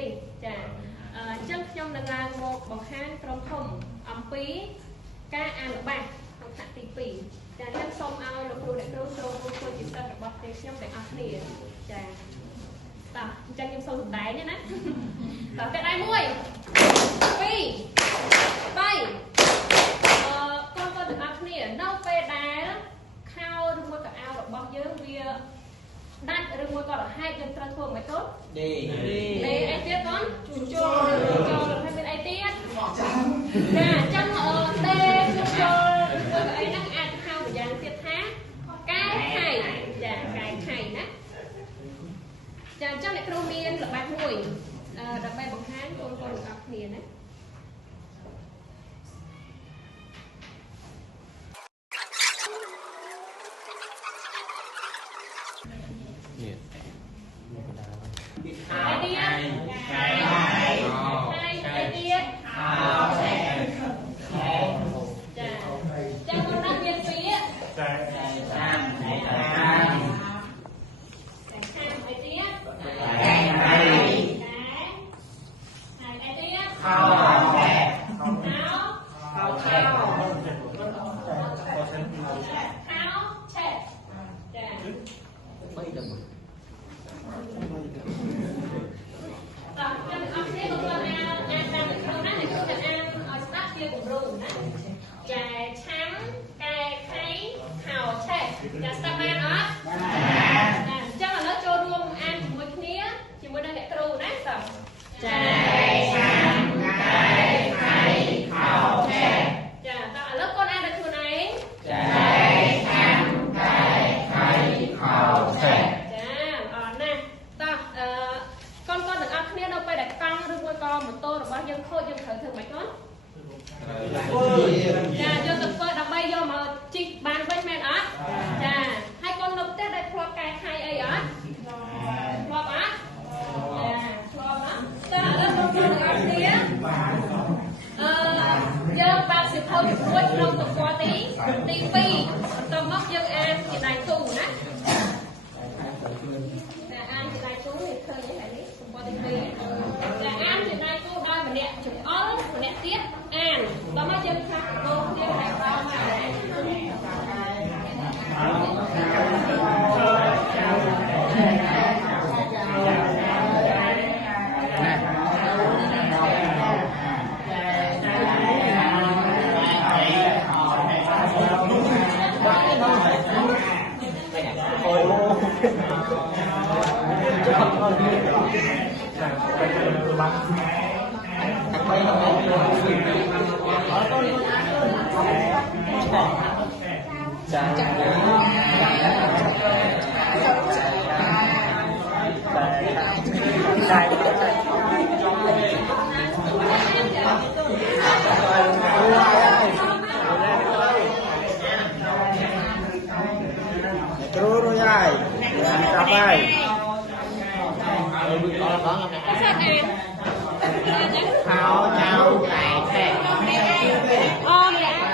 នេះចាអញ្ចឹងខ្ញុំនឹងឡើងមកបង្ហាញក្រុមធំអំពីការអានល្បះក្នុងថ្នាក់ទី2ចាខ្ញុំសូមឲ្យលោកគ្រូអ្នកគ្រូចូលរួមធ្វើជាសិស្សរបស់ខ្ញុំទាំងអស់គ្នាចាតោះអញ្ចឹងខ្ញុំសូមសម្ដែងណាតោះតែដៃ1 2 3កូនទាំងអស់គ្នានៅពេលដែលខោឬមួយកៅអៅរបស់យើងវាដាច់ឬមួយក៏រហែកយើងត្រូវធ្វើមិនទៅដេអីទៀតកូនជួចូលហើយមានអីទៀតចាអញ្ចឹងដេជួចូលឬអីហ្នឹងអាចហៅម្យ៉ាងទៀតថាកែខៃចាកែខៃណាចាអញ្ចឹងអ្នកគ្រូមានល្បះមួយដើម្បីបង្ហាញកូនទាំងអស់គ្នាណាចាស្ដាប់បានអត់ចាអញ្ចឹងឥឡូវចូលរួមអានជាមួយគ្នាជាមួយនឹងអ្នកគ្រូណាតើចាចាំកែខៃខោឆែចាតើឥឡូវកូនអានដោយខ្លួនឯងចាចាំកែខៃខោឆែចាអរណាស់តើកូនទាំងអស់គ្នានៅពេលដែលកង់ឬមួយក៏ម៉ូតូរបស់យើងខូចយើងត្រូវធ្វើម៉េចកូនចាយកទៅធ្វើដើម្បីយកមកជីកបានវិញមែនអត់ចាហើយកូននៅផ្ទះដែលធ្លាប់កែខៃអីអត់ធ្លាប់អត់ចាធ្លាប់អត់តើឥឡូវកូនទាំងអស់គ្នាយកបាក់សិភៅមួយក្នុងទំព័រទី2បន្តមកយើងអានជាដៃគូណាតែអានជាដៃគូនេះឃើញទេនេះទំព័រទី2តែអានជាដៃគូដោយម្នាក់ចង្អុលម្នាក់ទៀតអានតោះមកយើងផ្លាស់ប្ដូរគ្នាឲ្យបានមកគ្រូរួចហើយចាប់ហើយខោចៅកែខែអូម្នាក់